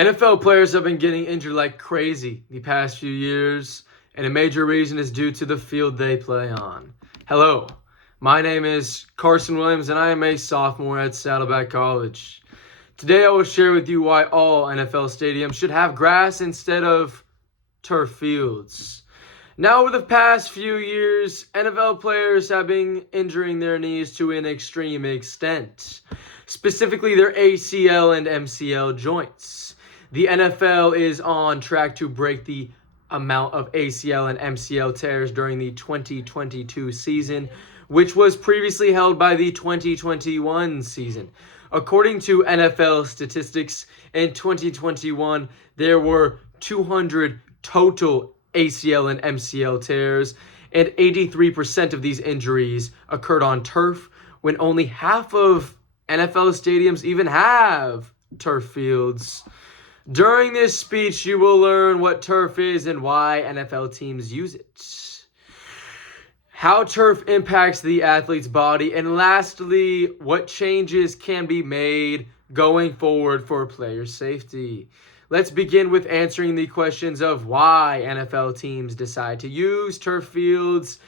NFL players have been getting injured like crazy the past few years, and a major reason is due to the field they play on. Hello, my name is Carson Williams, and I am a sophomore at Saddleback College. Today I will share with you why all NFL stadiums should have grass instead of turf fields. Now, over the past few years, NFL players have been injuring their knees to an extreme extent, specifically their ACL and MCL joints. The NFL is on track to break the amount of ACL and MCL tears during the 2022 season, which was previously held by the 2021 season. According to NFL statistics, in 2021, there were 200 total ACL and MCL tears, and 83% of these injuries occurred on turf, when only half of NFL stadiums even have turf fields. During this speech, you will learn what turf is and why NFL teams use it, how turf impacts the athlete's body, and lastly, what changes can be made going forward for player safety. Let's begin with answering the questions of why NFL teams decide to use turf fields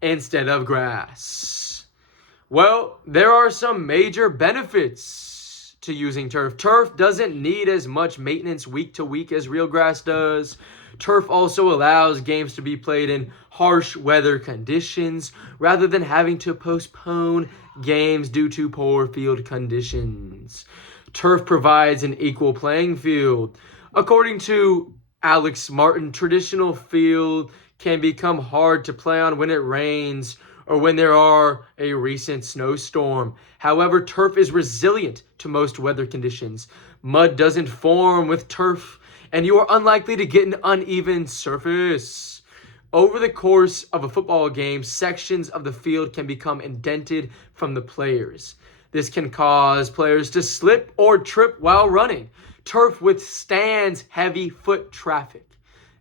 instead of grass. Well, there are some major benefits to using turf. Turf doesn't need as much maintenance week to week as real grass does. Turf also allows games to be played in harsh weather conditions rather than having to postpone games due to poor field conditions. Turf provides an equal playing field. According to Alex Martin, traditional field can become hard to play on when it rains or when there are a recent snowstorm. However, turf is resilient to most weather conditions. Mud doesn't form with turf, and you are unlikely to get an uneven surface. Over the course of a football game, sections of the field can become indented from the players. This can cause players to slip or trip while running. Turf withstands heavy foot traffic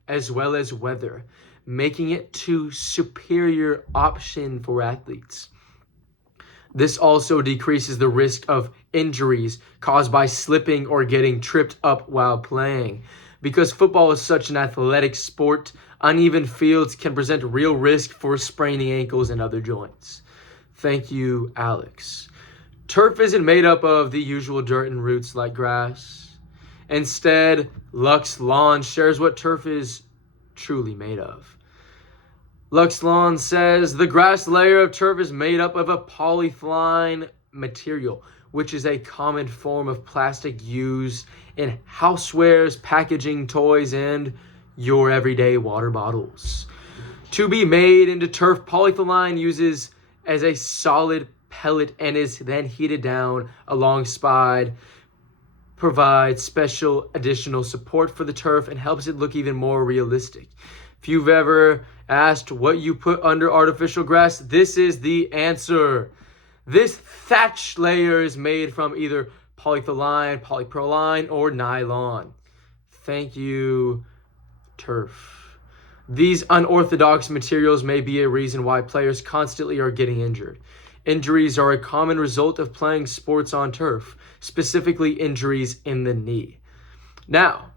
as well as weather, making it a superior option for athletes. This also decreases the risk of injuries caused by slipping or getting tripped up while playing. Because football is such an athletic sport, uneven fields can present real risk for spraining ankles and other joints. Thank you, Alex. Turf isn't made up of the usual dirt and roots like grass. Instead, Lux Lawn shares what turf is truly made of. Lux Lawn says the grass layer of turf is made up of a polyethylene material, which is a common form of plastic used in housewares, packaging, toys, and your everyday water bottles. To be made into turf, polyethylene uses as a solid pellet and is then heated down alongside, provides special additional support for the turf and helps it look even more realistic. If you've ever asked what you put under artificial grass, this is the answer. This thatch layer is made from either polyethylene, polypropylene, or nylon. Thank you, turf. These unorthodox materials may be a reason why players constantly are getting injured. Injuries are a common result of playing sports on turf, specifically injuries in the knee. Now,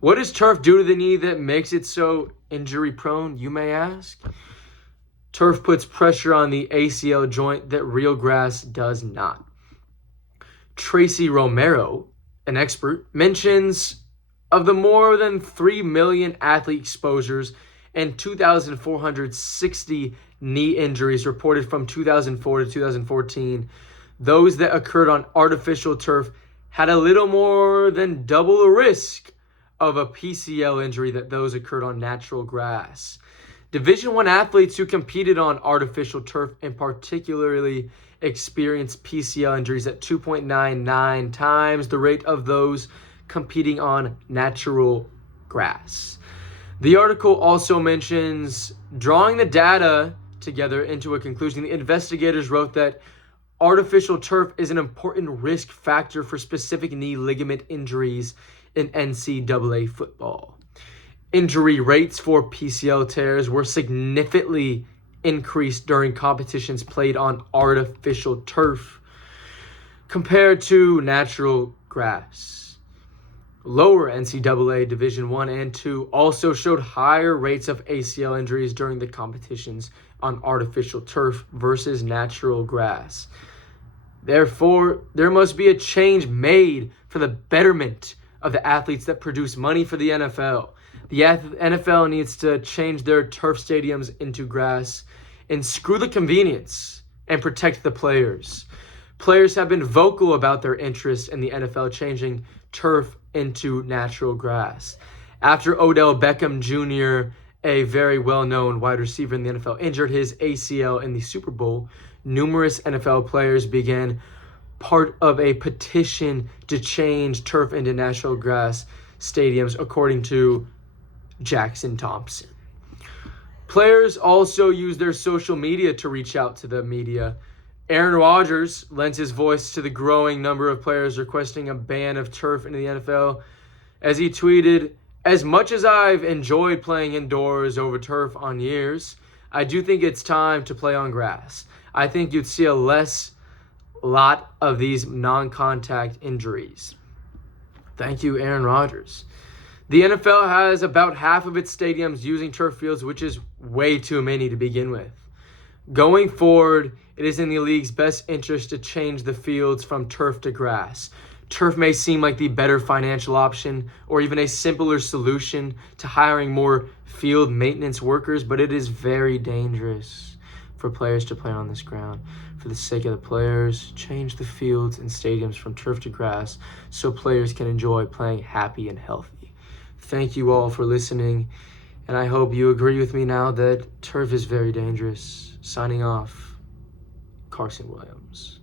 what does turf do to the knee that makes it so injury prone, you may ask? Turf puts pressure on the ACL joint that real grass does not. Tracy Romero, an expert, mentions of the more than 3 million athlete exposures and 2,460 knee injuries reported from 2004 to 2014, those that occurred on artificial turf had a little more than double the risk of a PCL injury that those occurred on natural grass. Division I athletes who competed on artificial turf in particularly experienced PCL injuries at 2.99 times the rate of those competing on natural grass. The article also mentions drawing the data together into a conclusion. The investigators wrote that artificial turf is an important risk factor for specific knee ligament injuries in NCAA football. Injury rates for PCL tears were significantly increased during competitions played on artificial turf compared to natural grass. lower NCAA Division I and II also showed higher rates of ACL injuries during the competitions on artificial turf versus natural grass. Therefore, there must be a change made for the betterment of the athletes that produce money for the NFL. The NFL needs to change their turf stadiums into grass and screw the convenience and protect the players. Players have been vocal about their interest in the NFL changing turf into natural grass. After Odell Beckham Jr., a very well-known wide receiver in the NFL, injured his ACL in the Super Bowl, numerous NFL players began part of a petition to change turf into natural grass stadiums, according to Jackson Thompson. Players also use their social media to reach out to the media. Aaron Rodgers lends his voice to the growing number of players requesting a ban of turf in the NFL, as he tweeted, "As much as I've enjoyed playing indoors over turf on years, I do think it's time to play on grass. I think you'd see a lot of these non-contact injuries." Thank you, Aaron Rodgers. The NFL has about half of its stadiums using turf fields, which is way too many to begin with. Going forward, it is in the league's best interest to change the fields from turf to grass. Turf may seem like the better financial option or even a simpler solution to hiring more field maintenance workers, but it is very dangerous for players to play on this ground. For the sake of the players, change the fields and stadiums from turf to grass so players can enjoy playing happy and healthy. Thank you all for listening, and I hope you agree with me now that turf is very dangerous. Signing off, Carson Williams.